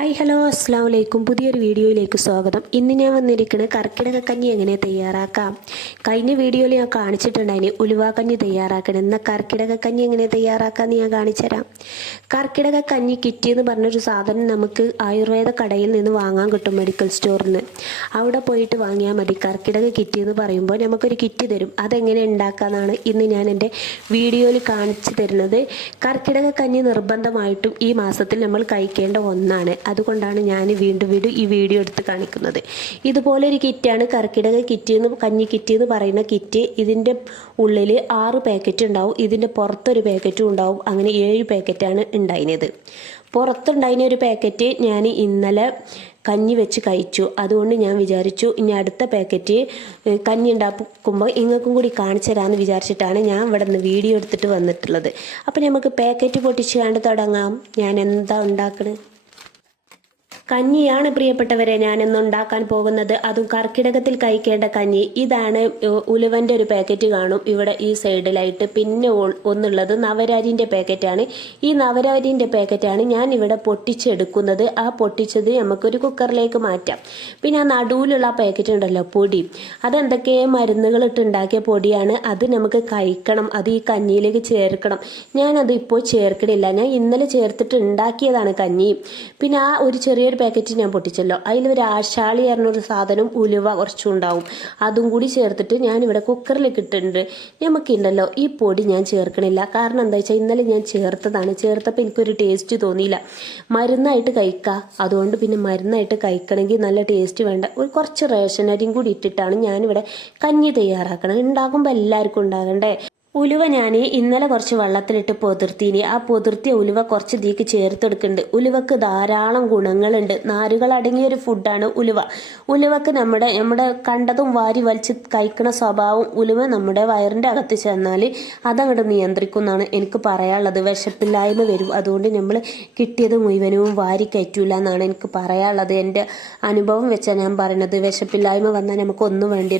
Hi hello അസ്സാം വലൈക്കും പുതിയൊരു വീഡിയോയിലേക്ക് സ്വാഗതം. ഇന്ന് ഞാൻ വന്നിരിക്കുന്നത് കർക്കിടക കഞ്ഞി എങ്ങനെ തയ്യാറാക്കാം? കഴിഞ്ഞ വീഡിയോയിൽ ഞാൻ കാണിച്ചിട്ടുണ്ടായിന് ഉലുവ കഞ്ഞി തയ്യാറാക്കണം എന്നാൽ കർക്കിടക കഞ്ഞി എങ്ങനെ തയ്യാറാക്കാമെന്ന് ഞാൻ കാണിച്ചുതരാം കർക്കിടക കഞ്ഞി കിറ്റ് എന്ന് പറഞ്ഞൊരു സാധനം നമുക്ക് ആയുർവേദ കടയിൽ നിന്ന് വാങ്ങാൻ കിട്ടും മെഡിക്കൽ സ്റ്റോറിൽ നിന്ന് അവിടെ പോയിട്ട് വാങ്ങിയാൽ മതി. കർക്കിടക കിറ്റ് എന്ന് പറയുമ്പോൾ നമുക്കൊരു കിറ്റ് തരും. അതെങ്ങനെ ഉണ്ടാക്കാമെന്നാണ് ഇന്ന് ഞാൻ എന്റെ വീഡിയോയിൽ കാണിച്ചു തരുന്നത്. കർക്കിടക കഞ്ഞി നിർബന്ധമായിട്ടും ഈ മാസത്തിൽ നമ്മൾ കഴിക്കേണ്ട ഒന്നാണ്. അതുകൊണ്ടാണ് ഞാൻ വീണ്ടും വീണ്ടും ഈ വീഡിയോ എടുത്ത് കാണിക്കുന്നത്. ഇതുപോലെ ഒരു കിറ്റാണ്. കർക്കിടക കിറ്റ് എന്ന് കഞ്ഞി കിറ്റ് എന്ന് പറയുന്ന കിറ്റ്. ഇതിന്റെ ഉള്ളിൽ ആറ് പാക്കറ്റ് ഉണ്ടാവും. ഇതിന്റെ പുറത്തൊരു പാക്കറ്റും ഉണ്ടാവും. അങ്ങനെ ഏഴ് പാക്കറ്റാണ് ഉണ്ടായിരുന്നത്. പുറത്തുണ്ടായിരുന്ന ഒരു പാക്കറ്റ് ഞാൻ ഇന്നലെ കഞ്ഞി വെച്ച് കഴിച്ചു. അതുകൊണ്ട് ഞാൻ വിചാരിച്ചു ഇനി അടുത്ത പാക്കറ്റ് കഞ്ഞി ഉണ്ടാക്കുമ്പോൾ ഇങ്ങൾക്കും കൂടി കാണിച്ചു തരാമെന്ന് വിചാരിച്ചിട്ടാണ് ഞാൻ ഇവിടെ നിന്ന് വീഡിയോ എടുത്തിട്ട് വന്നിട്ടുള്ളത്. അപ്പോൾ നമുക്ക് പാക്കറ്റ് പൊട്ടിച്ച് കണ്ട് തുടങ്ങാം. ഞാൻ എന്താ ഉണ്ടാക്കണത് കഞ്ഞിയാണ് പ്രിയപ്പെട്ടവരെ ഞാൻ ഇന്ന് ഉണ്ടാക്കാൻ പോകുന്നത്. അതും കർക്കിടകത്തിൽ കഴിക്കേണ്ട കഞ്ഞി. ഇതാണ് ഉലുവന്റെ ഒരു പാക്കറ്റ് കാണും. ഇവിടെ ഈ സൈഡിലായിട്ട് പിന്നെ ഒന്നുള്ളത് നവരാജിന്റെ പാക്കറ്റാണ്. ഈ നവരാജിന്റെ പാക്കറ്റാണ് ഞാൻ ഇവിടെ പൊട്ടിച്ചെടുക്കുന്നത്. ആ പൊട്ടിച്ചത് നമുക്കൊരു കുക്കറിലേക്ക് മാറ്റാം. പിന്നെ ആ നടുവിലുള്ള പാക്കറ്റ് ഉണ്ടല്ലോ പൊടി. അതെന്തൊക്കെ മരുന്നുകൾ ഇട്ടുണ്ടാക്കിയ പൊടിയാണ്. അത് നമുക്ക് കഴിക്കണം. അത് ഈ കഞ്ഞിയിലേക്ക് ചേർക്കണം. ഞാനത് ഇപ്പോൾ ചേർക്കണില്ല. ഞാൻ ഇന്നലെ ചേർത്തിട്ട് ഉണ്ടാക്കിയതാണ് കഞ്ഞി. പിന്നെ ആ ഒരു ചെറിയൊരു പാക്കറ്റ് ഞാൻ പൊട്ടിച്ചല്ലോ. അതിൽ ഒരു ആശാളി പറഞ്ഞൊരു സാധനം ഉലുവ കുറച്ചും ഉണ്ടാവും അതും കൂടി ചേർത്തിട്ട് ഞാൻ ഞാനിവിടെ കുക്കറിലേക്ക് ഇട്ടിട്ടുണ്ട്. നമുക്കുണ്ടല്ലോ ഈ പൊടി ഞാൻ ചേർക്കണില്ല. കാരണം എന്താ വെച്ചാൽ ഇന്നലെ ഞാൻ ചേർത്തതാണ്. ചേർത്തപ്പോൾ എനിക്കൊരു ടേസ്റ്റ് തോന്നിയില്ല. മരുന്നായിട്ട് കഴിക്കുക അതുകൊണ്ട് പിന്നെ മരുന്നായിട്ട് കഴിക്കണമെങ്കിൽ നല്ല ടേസ്റ്റ് വേണ്ട. ഒരു കുറച്ച് റേഷൻ അരിയും കൂടി ഇട്ടിട്ടാണ് ഞാനിവിടെ കഞ്ഞി തയ്യാറാക്കണം ഉണ്ടാകുമ്പോൾ എല്ലാവർക്കും ഉണ്ടാകണ്ടേ? ഉലുവ ഞാൻ ഇന്നലെ കുറച്ച് വെള്ളത്തിലിട്ട് പൊതിർത്തീനി. ആ പൊതിർത്തിയ ഉലുവ കുറച്ച് തീക്ക് ചേർത്തെടുക്കുന്നുണ്ട്. ഉലുവക്ക് ധാരാളം ഗുണങ്ങളുണ്ട്. നാരുകൾ അടങ്ങിയ ഒരു ഫുഡാണ് ഉലുവ. ഉലുവക്ക് നമ്മുടെ നമ്മുടെ കണ്ടതും വാരി വലിച്ച് കഴിക്കണ സ്വഭാവം ഉലുവ നമ്മുടെ വയറിന്റെ അകത്ത് ചെന്നാൽ അതങ്ങോട്ട് നിയന്ത്രിക്കുമെന്നാണ് എനിക്ക് പറയാനുള്ളത്. വിശപ്പില്ലായ്മ വരും. അതുകൊണ്ട് നമ്മൾ കിട്ടിയത് മുഴുവനും വാരി കയറ്റൂല എന്നാണ് എനിക്ക് പറയാനുള്ളത്. എന്റെ അനുഭവം വെച്ചാണ് ഞാൻ പറയുന്നത് വിശപ്പില്ലായ്മ വന്നാൽ നമുക്കൊന്നും ഒന്നും വേണ്ടി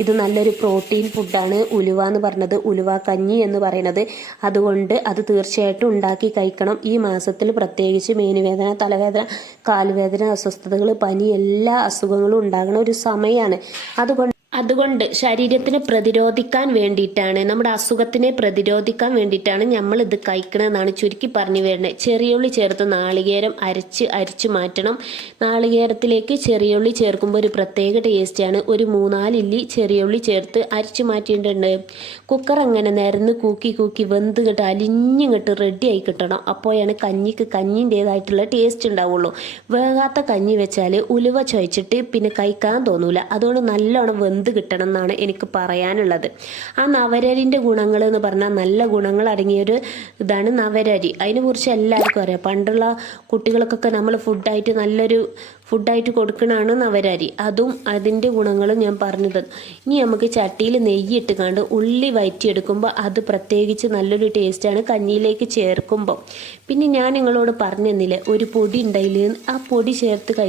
ഇത് നല്ലൊരു പ്രോട്ടീൻ ഫുഡാണ് ഉലുവ എന്ന് പറഞ്ഞത്. ഉലുവ കഞ്ഞി എന്ന് പറയുന്നത്. അതുകൊണ്ട് അത് തീർച്ചയായിട്ടും ഉണ്ടാക്കി കഴിക്കണം. ഈ മാസത്തിൽ പ്രത്യേകിച്ച് മേനുവേദന തലവേദന കാൽവേദന അസ്വസ്ഥതകൾ പനി എല്ലാ അസുഖങ്ങളും ഉണ്ടാകുന്ന ഒരു സമയമാണ് അതുകൊണ്ട് അതുകൊണ്ട് ശരീരത്തിനെ പ്രതിരോധിക്കാൻ വേണ്ടിയിട്ടാണ് നമ്മുടെ അസുഖത്തിനെ പ്രതിരോധിക്കാൻ വേണ്ടിയിട്ടാണ് നമ്മൾ ഇത് കഴിക്കണമെന്നാണ് ചുരുക്കി പറഞ്ഞു വരുന്നത്. ചെറിയുള്ളി ചേർത്ത് നാളികേരം അരച്ച് അരിച്ചു മാറ്റണം. നാളികേരത്തിലേക്ക് ചെറിയുള്ളി ചേർക്കുമ്പോൾ ഒരു പ്രത്യേക ടേസ്റ്റാണ് ഒരു മൂന്നാലില്ലി ചെറിയുള്ളി ചേർത്ത് അരിച്ചു മാറ്റിയിട്ടുണ്ട്. കുക്കർ അങ്ങനെ നിരന്ന് കൂക്കി കൂക്കി വെന്ത് കിട്ട് അലിഞ്ഞിങ്ങട്ട് റെഡി ആയി കിട്ടണം. അപ്പോഴാണ് കഞ്ഞിക്ക് കഞ്ഞിന്റേതായിട്ടുള്ള ടേസ്റ്റ് ഉണ്ടാവുള്ളൂ. വേകാത്ത കഞ്ഞി വെച്ചാൽ ഉലുവ ചൊയച്ചിട്ട് പിന്നെ കഴിക്കാൻ തോന്നൂല. അതുകൊണ്ട് നല്ലോണം വെന്ത് കിട്ടണം എന്നാണ് എനിക്ക് പറയാനുള്ളത്. ആ നവരരിന്റെ ഗുണങ്ങൾ എന്ന് പറഞ്ഞാൽ നല്ല ഗുണങ്ങൾ അടങ്ങിയൊരു ഇതാണ് നവരരി. അതിനെക്കുറിച്ച് എല്ലാവർക്കും അറിയാം. പണ്ടുള്ള കുട്ടികൾക്കൊക്കെ നമ്മൾ ഫുഡായിട്ട് നല്ലൊരു ഫുഡായിട്ട് കൊടുക്കണതാണ് നവരാരി അതും അതിന്റെ ഗുണങ്ങളും ഞാൻ പറഞ്ഞു തന്നു. ഇനി നമുക്ക് ചട്ടിയിൽ നെയ്യ് ഇട്ട് കണ്ട് ഉള്ളി വയറ്റിയെടുക്കുമ്പോൾ അത് പ്രത്യേകിച്ച് നല്ലൊരു ടേസ്റ്റാണ് കഞ്ഞിയിലേക്ക് ചേർക്കുമ്പോൾ പിന്നെ ഞാൻ നിങ്ങളോട് പറഞ്ഞു തന്നില്ലേ ഒരു പൊടി ഉണ്ടായില്ലേ ആ പൊടി ചേർത്ത് കൈ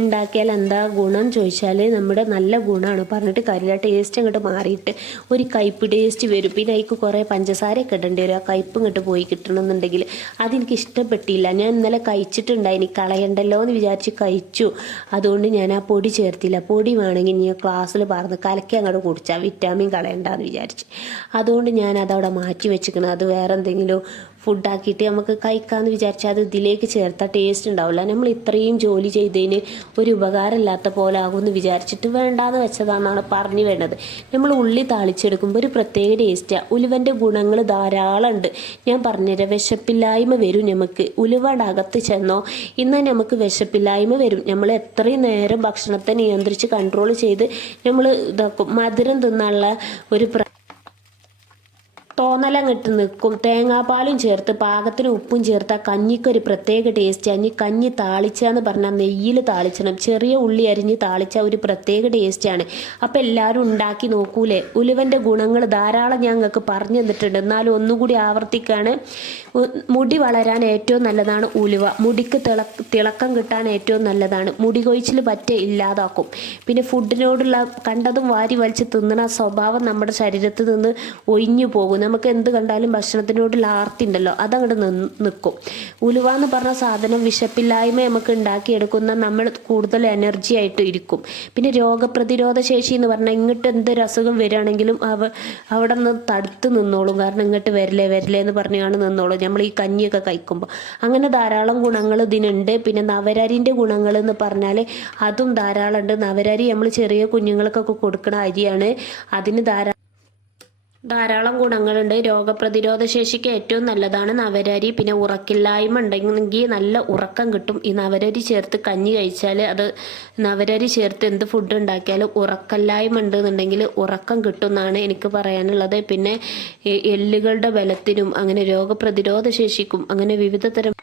ഉണ്ടാക്കിയാൽ എന്താ ഗുണം ചോദിച്ചാൽ നമ്മുടെ നല്ല ഗുണമാണ് പറഞ്ഞിട്ട് കാര്യമില്ല. ടേസ്റ്റ് അങ്ങോട്ട് മാറിയിട്ട് ഒരു കയ്പ്പ് ടേസ്റ്റ് വരും. പിന്നെ അതിക്ക് കുറേ പഞ്ചസാരയൊക്കെ ഇടേണ്ടി വരും. ആ കയ്പ്പ് ഇങ്ങോട്ട് പോയി കിട്ടണമെന്നുണ്ടെങ്കിൽ അതെനിക്ക് ഇഷ്ടപ്പെട്ടില്ല. ഞാൻ ഇന്നലെ കഴിച്ചിട്ടുണ്ടായിനി. കളയണ്ടല്ലോ എന്ന് വിചാരിച്ച് കഴിച്ചു. അതുകൊണ്ട് ഞാൻ ആ പൊടി ചേർത്തില്ല. പൊടി വേണമെങ്കിൽ ഞാൻ ക്ലാസ്സിൽ പറഞ്ഞ് കലക്കി അങ്ങോട്ട് കുടിച്ചാൽ വിറ്റാമിൻ കളയണ്ടെന്ന് വിചാരിച്ച്. അതുകൊണ്ട് ഞാൻ അതവിടെ മാറ്റി വെച്ചിരിക്കണം. അത് വേറെ എന്തെങ്കിലും ഫുഡാക്കിയിട്ട് നമുക്ക് കഴിക്കാമെന്ന് വിചാരിച്ചാൽ അത് ഇതിലേക്ക് ചേർത്താൽ ടേസ്റ്റ് ഉണ്ടാവില്ല നമ്മൾ ഇത്രയും ജോലി ചെയ്തതിന് ഒരു ഉപകാരമില്ലാത്ത പോലെ ആകുമെന്ന് വിചാരിച്ചിട്ട് വേണ്ടാന്ന് വെച്ചതാണെന്നാണ് പറഞ്ഞു വേണ്ടത് നമ്മൾ ഉള്ളി താളിച്ചെടുക്കുമ്പോൾ ഒരു പ്രത്യേക ടേസ്റ്റാണ് ഉലുവന്റെ ഗുണങ്ങൾ ധാരാളം ഉണ്ട് ഞാൻ പറഞ്ഞുതരാം വിശപ്പില്ലായ്മ വരും നമുക്ക്. ഉലുവയുടെ അകത്ത് ചെന്നോ ഇന്ന് നമുക്ക് വിശപ്പില്ലായ്മ വരും. നമ്മൾ എത്രയും നേരം ഭക്ഷണത്തെ നിയന്ത്രിച്ച് കൺട്രോൾ ചെയ്ത് നമ്മൾ ഇതാക്കും. മധുരം തിന്നാനുള്ള ഒരു പ്ര തോന്നലങ്ങിട്ട് നിൽക്കും. തേങ്ങാപ്പാലും ചേർത്ത് പാകത്തിന് ഉപ്പും ചേർത്ത് കഞ്ഞിക്കൊരു പ്രത്യേക ടേസ്റ്റ്. അഞ്ഞി കഞ്ഞി താളിച്ചാന്ന് പറഞ്ഞാൽ നെയ്യിൽ താളിച്ചണം. ചെറിയ ഉള്ളി അരിഞ്ഞ് താളിച്ച ഒരു പ്രത്യേക ടേസ്റ്റാണ്. അപ്പം എല്ലാവരും ഉണ്ടാക്കി നോക്കൂലേ? ഉലുവന്റെ ഗുണങ്ങൾ ധാരാളം ഞങ്ങൾക്ക് പറഞ്ഞു തന്നിട്ടുണ്ട്. എന്നാലും ഒന്നുകൂടി ആവർത്തിക്കാണ്. മുടി വളരാൻ ഏറ്റവും നല്ലതാണ് ഉലുവ. മുടിക്ക് തിള തിളക്കം കിട്ടാൻ ഏറ്റവും നല്ലതാണ്. മുടി കൊഴിച്ചിൽ പറ്റ ഇല്ലാതാക്കും. പിന്നെ ഫുഡിനോടുള്ള കണ്ടതും വാരി വലിച്ച് തിന്നണ സ്വഭാവം നമ്മുടെ ശരീരത്തിൽ നിന്ന് ഒഴിഞ്ഞു പോകും നമുക്ക് എന്ത് കണ്ടാലും ഭക്ഷണത്തിനോടുള്ള ആർത്തി ഉണ്ടല്ലോ അതങ്ങോട്ട് നിൽക്കും ഉലുവ എന്ന് പറഞ്ഞ സാധനം വിശപ്പില്ലായ്മ നമുക്ക് ഉണ്ടാക്കിയെടുക്കുന്ന നമ്മൾ കൂടുതൽ എനർജി ആയിട്ട് ഇരിക്കും. പിന്നെ രോഗപ്രതിരോധ ശേഷി എന്ന് പറഞ്ഞാൽ ഇങ്ങോട്ട് എന്തൊരു അസുഖം വരികയാണെങ്കിലും അവ അവിടെ നിന്ന് തടുത്ത് നിന്നോളും. കാരണം ഇങ്ങോട്ട് വരില്ലേ വരില്ലേ എന്ന് പറഞ്ഞാണ് നിന്നോളും. നമ്മൾ ഈ കഞ്ഞിയൊക്കെ കഴിക്കുമ്പോൾ അങ്ങനെ ധാരാളം ഗുണങ്ങൾ ഇതിനുണ്ട്. പിന്നെ നവരരിന്റെ ഗുണങ്ങൾ എന്ന് പറഞ്ഞാൽ അതും ധാരാളം ഉണ്ട് നവരരി നമ്മൾ ചെറിയ കുഞ്ഞുങ്ങൾക്കൊക്കെ കൊടുക്കുന്ന അരിയാണ്. അതിന് ധാരാളം ധാരാളം ഗുണങ്ങളുണ്ട്. രോഗപ്രതിരോധ ശേഷിക്ക് ഏറ്റവും നല്ലതാണ് നവരരി. പിന്നെ ഉറക്കില്ലായ്മ ഉണ്ടെങ്കിൽ നല്ല ഉറക്കം കിട്ടും. ഈ നവരരി ചേർത്ത് കഞ്ഞി കഴിച്ചാൽ അത് നവരരി ചേർത്ത് എന്ത് ഫുഡ് ഉണ്ടാക്കിയാലും ഉറക്കല്ലായ്മ ഉണ്ടെന്നുണ്ടെങ്കിൽ ഉറക്കം കിട്ടും എന്നാണ് എനിക്ക് പറയാനുള്ളത്. പിന്നെ എല്ലുകളുടെ ബലത്തിനും അങ്ങനെ രോഗപ്രതിരോധ ശേഷിക്കും അങ്ങനെ വിവിധ തരം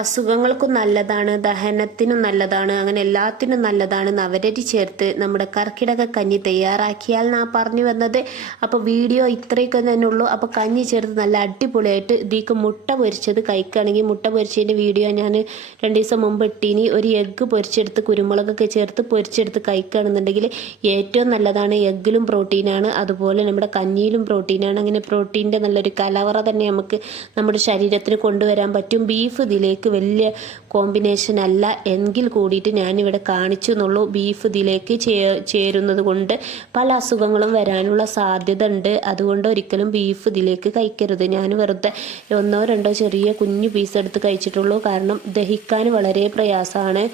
അസുഖങ്ങൾക്കും നല്ലതാണ് ദഹനത്തിനും നല്ലതാണ് അങ്ങനെ എല്ലാത്തിനും നല്ലതാണ് നവരരി ചേർത്ത് നമ്മുടെ കർക്കിടക കഞ്ഞി തയ്യാറാക്കിയാൽ നാ പറഞ്ഞു വന്നത്. അപ്പോൾ വീഡിയോ ഇത്രയൊക്കെ തന്നെ ഉള്ളൂ. അപ്പോൾ കഞ്ഞി ചേർത്ത് നല്ല അടിപൊളിയായിട്ട് ഇതിക്ക് മുട്ട പൊരിച്ചത് കഴിക്കുകയാണെങ്കിൽ മുട്ട പൊരിച്ചതിന്റെ വീഡിയോ ഞാൻ രണ്ട് ദിവസം മുമ്പ് ഇട്ടിനി. ഒരു എഗ്ഗ് പൊരിച്ചെടുത്ത് കുരുമുളകൊക്കെ ചേർത്ത് പൊരിച്ചെടുത്ത് കഴിക്കുകയാണെന്നുണ്ടെങ്കിൽ ഏറ്റവും നല്ലതാണ് എഗ്ഗിലും പ്രോട്ടീനാണ് അതുപോലെ നമ്മുടെ കഞ്ഞിയിലും പ്രോട്ടീനാണ് അങ്ങനെ പ്രോട്ടീന്റെ നല്ലൊരു കലവറ തന്നെ നമുക്ക് നമ്മുടെ ശരീരത്തിന് കൊണ്ടുവരാൻ പറ്റും. ബീഫ് ഇതിലേക്ക് വലിയ കോമ്പിനേഷൻ അല്ല. എങ്കിൽ കൂടിയിട്ട് ഞാനിവിടെ കാണിച്ചു എന്നുള്ളൂ ബീഫ് ഇതിലേക്ക് ചേരുന്നത് കൊണ്ട് പല അസുഖങ്ങളും വരാനുള്ള സാധ്യത ഉണ്ട് അതുകൊണ്ട് ഒരിക്കലും ബീഫ് ഇതിലേക്ക് കഴിക്കരുത്. ഞാൻ വെറുതെ ഒന്നോ രണ്ടോ ചെറിയ കുഞ്ഞു പീസ് എടുത്ത് കഴിച്ചിട്ടുള്ളൂ. കാരണം ദഹിക്കാൻ വളരെ പ്രയാസമാണ്.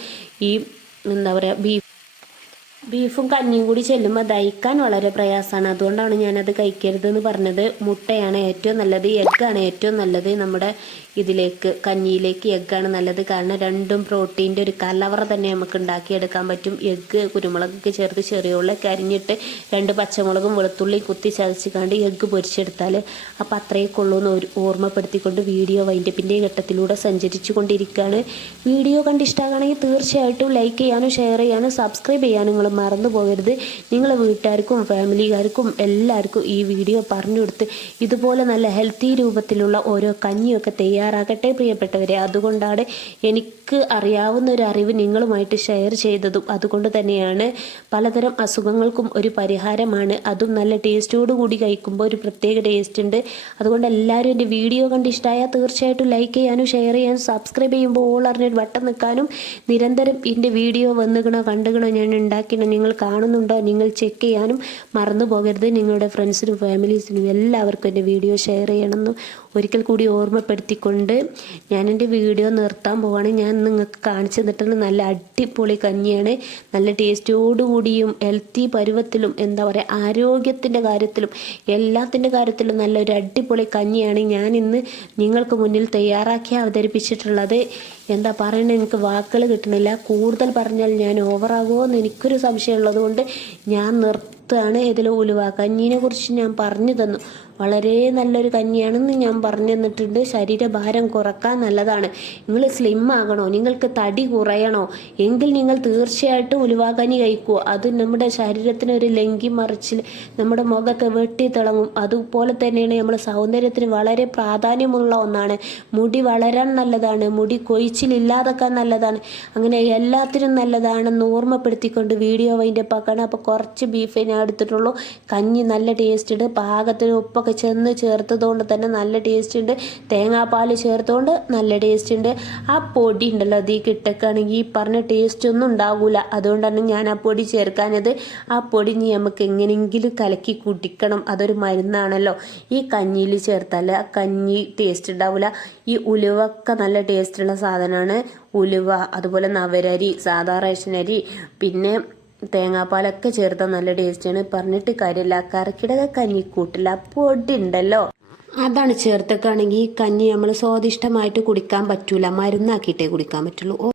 ഈ എന്താ പറയുക ബീഫ് ബീഫും കഞ്ഞിയും കൂടി ചെല്ലുമ്പോൾ ദഹിക്കാൻ വളരെ പ്രയാസമാണ്. അതുകൊണ്ടാണ് ഞാനത് കഴിക്കരുതെന്ന് പറഞ്ഞത്. മുട്ടയാണ് ഏറ്റവും നല്ലത് എഗ്ഗാണ് ഏറ്റവും നല്ലത് നമ്മുടെ ഇതിലേക്ക് കഞ്ഞിയിലേക്ക് എഗ്ഗാണ് നല്ലത്. കാരണം രണ്ടും പ്രോട്ടീന്റെ ഒരു കലവറ തന്നെ നമുക്ക് ഉണ്ടാക്കിയെടുക്കാൻ പറ്റും. എഗ്ഗ് കുരുമുളകൊക്കെ ചേർത്ത് ചെറിയ ഉള്ളൊക്കെ അരിഞ്ഞിട്ട് രണ്ട് പച്ചമുളകും വെളുത്തുള്ളി കുത്തി ചതച്ച് കണ്ട് എഗ്ഗ് പൊരിച്ചെടുത്താൽ അപ്പോൾ അത്രയൊക്കെ എന്ന് ഒരു ഓർമ്മപ്പെടുത്തിക്കൊണ്ട് വീഡിയോ വൈൻഡപ്പിന്റെ ഘട്ടത്തിലൂടെ സഞ്ചരിച്ചു കൊണ്ടിരിക്കുകയാണ് വീഡിയോ കണ്ട് ഇഷ്ടമാണെങ്കിൽ തീർച്ചയായിട്ടും ലൈക്ക് ചെയ്യാനും ഷെയർ ചെയ്യാനും സബ്സ്ക്രൈബ് ചെയ്യാനും നിങ്ങൾ മറന്നു പോകരുത് നിങ്ങളെ വീട്ടുകാർക്കും ഫാമിലിക്കാർക്കും എല്ലാവർക്കും ഈ വീഡിയോ പറഞ്ഞു കൊടുത്ത് ഇതുപോലെ നല്ല ഹെൽത്തി രൂപത്തിലുള്ള ഓരോ കഞ്ഞിയൊക്കെ തയ്യാറാകട്ടെ പ്രിയപ്പെട്ടവരെ. അതുകൊണ്ടാണ് എനിക്ക് അറിയാവുന്ന ഒരു അറിവ് നിങ്ങളുമായിട്ട് ഷെയർ ചെയ്തതും അതുകൊണ്ട് തന്നെയാണ്. പലതരം അസുഖങ്ങൾക്കും ഒരു പരിഹാരമാണ്. അതും നല്ല ടേസ്റ്റോട് കൂടി കഴിക്കുമ്പോൾ ഒരു പ്രത്യേക ടേസ്റ്റ് ഉണ്ട്. അതുകൊണ്ട് എല്ലാവരും എന്റെ വീഡിയോ കണ്ട് ഇഷ്ടമായാൽ തീർച്ചയായിട്ടും ലൈക്ക് ചെയ്യാനും ഷെയർ ചെയ്യാനും സബ്സ്ക്രൈബ് ചെയ്യുമ്പോൾ ഓൾ അറിഞ്ഞൊരു വട്ടം നിൽക്കാനും നിരന്തരം എന്റെ വീഡിയോ വന്നുകണോ കണ്ടുകണോ ഞാൻ ഉണ്ടാക്കിണോ നിങ്ങൾ കാണുന്നുണ്ടോ നിങ്ങൾ ചെക്ക് ചെയ്യാനും മറന്നു പോകരുത് നിങ്ങളുടെ ഫ്രണ്ട്സിനും ഫാമിലീസിനും എല്ലാവർക്കും എന്റെ വീഡിയോ ഷെയർ ചെയ്യണമെന്ന് ഒരിക്കൽ കൂടി ഓർമ്മപ്പെടുത്തിക്കൊണ്ട് ഞാൻ എന്റെ വീഡിയോ നിർത്താൻ പോവാണ്. ഞാൻ നിങ്ങൾക്ക് കാണിച്ചു തന്നിട്ടുള്ള നല്ല അടിപൊളി കഞ്ഞിയാണ്. നല്ല ടേസ്റ്റോടുകൂടിയും ഹെൽത്തി പരുവത്തിലും എന്താ പറയുക ആരോഗ്യത്തിന്റെ കാര്യത്തിലും എല്ലാത്തിന്റെ കാര്യത്തിലും നല്ലൊരു അടിപൊളി കഞ്ഞിയാണ് ഞാൻ ഇന്ന് നിങ്ങൾക്ക് മുന്നിൽ തയ്യാറാക്കി അവതരിപ്പിച്ചിട്ടുള്ളത്. എന്താ പറയണത് എനിക്ക് വാക്കുകൾ കിട്ടണില്ല കൂടുതൽ പറഞ്ഞാൽ ഞാൻ ഓവറാകുമോ എന്ന് എനിക്കൊരു സംശയമുള്ളത് കൊണ്ട് ഞാൻ നിർത്താണ് ഇതിൽ ഉലുവ കഞ്ഞീനെ കുറിച്ച് ഞാൻ പറഞ്ഞു തന്നു. വളരെ നല്ലൊരു കഞ്ഞിയാണെന്ന് ഞാൻ പറഞ്ഞു തന്നിട്ടുണ്ട്. ശരീരഭാരം കുറയ്ക്കാൻ നല്ലതാണ്. നിങ്ങൾ സ്ലിം ആകണോ നിങ്ങൾക്ക് തടി കുറയണോ? എങ്കിൽ നിങ്ങൾ തീർച്ചയായിട്ടും ഉലുവാകനി കഴിക്കുമോ അത് നമ്മുടെ ശരീരത്തിന് ഒരു ലങ്കി മറിച്ചിൽ നമ്മുടെ മുഖമൊക്കെ വെട്ടി തിളങ്ങും. അതുപോലെ തന്നെയാണ് നമ്മുടെ സൗന്ദര്യത്തിന് വളരെ പ്രാധാന്യമുള്ള ഒന്നാണ്. മുടി വളരാൻ നല്ലതാണ്. മുടി കൊഴിച്ചിലില്ലാതാക്കാൻ നല്ലതാണ്. അങ്ങനെ എല്ലാത്തിനും നല്ലതാണെന്ന് ഓർമ്മപ്പെടുത്തിക്കൊണ്ട് വീഡിയോ അതിന്റെ പക്കണം അപ്പോൾ കുറച്ച് ബീഫേ ഞാൻ എടുത്തിട്ടുള്ളൂ. കഞ്ഞി നല്ല ടേസ്റ്റ് ഉണ്ട് പാകത്തിന് ഉപ്പ് ഒക്കെ ചെന്ന് ചേർത്തതുകൊണ്ട് തന്നെ നല്ല ടേസ്റ്റ് ഉണ്ട്. തേങ്ങാപ്പാൽ ചേർത്തുകൊണ്ട് നല്ല ടേസ്റ്റ് ഉണ്ട്. ആ പൊടി ഉണ്ടല്ലോ അതീ കിട്ടക്കാണെങ്കിൽ ഈ പറഞ്ഞ ടേസ്റ്റ് ഒന്നും ഉണ്ടാകില്ല അതുകൊണ്ടാണ് ഞാൻ ആ പൊടി ചേർക്കാനത് ആ പൊടി നീ നമുക്ക് എങ്ങനെയെങ്കിലും കലക്കി കുടിക്കണം. അതൊരു മരുന്നാണല്ലോ. ഈ കഞ്ഞിയിൽ ചേർത്താൽ ആ കഞ്ഞി ടേസ്റ്റ് ഉണ്ടാവില്ല ഈ ഉലുവൊക്കെ നല്ല ടേസ്റ്റുള്ള സാധനമാണ്. ഉലുവ അതുപോലെ നവരരി സാധാ റേഷൻ അരി പിന്നെ തേങ്ങാപ്പാലൊക്കെ ചേർത്താൽ നല്ല ടേസ്റ്റാണ് പറഞ്ഞിട്ട് കാര്യമില്ല. കറക്കിടക കഞ്ഞിക്കൂട്ടില്ല കൂട്ടില്ല പൊടിണ്ടല്ലോ അതാണ് ചേർത്തൊക്കെ ആണെങ്കിൽ കഞ്ഞി നമ്മൾ സ്വാദിഷ്ടമായിട്ട് കുടിക്കാൻ പറ്റൂല. മരുന്നാക്കിയിട്ടേ കുടിക്കാൻ പറ്റുള്ളൂ.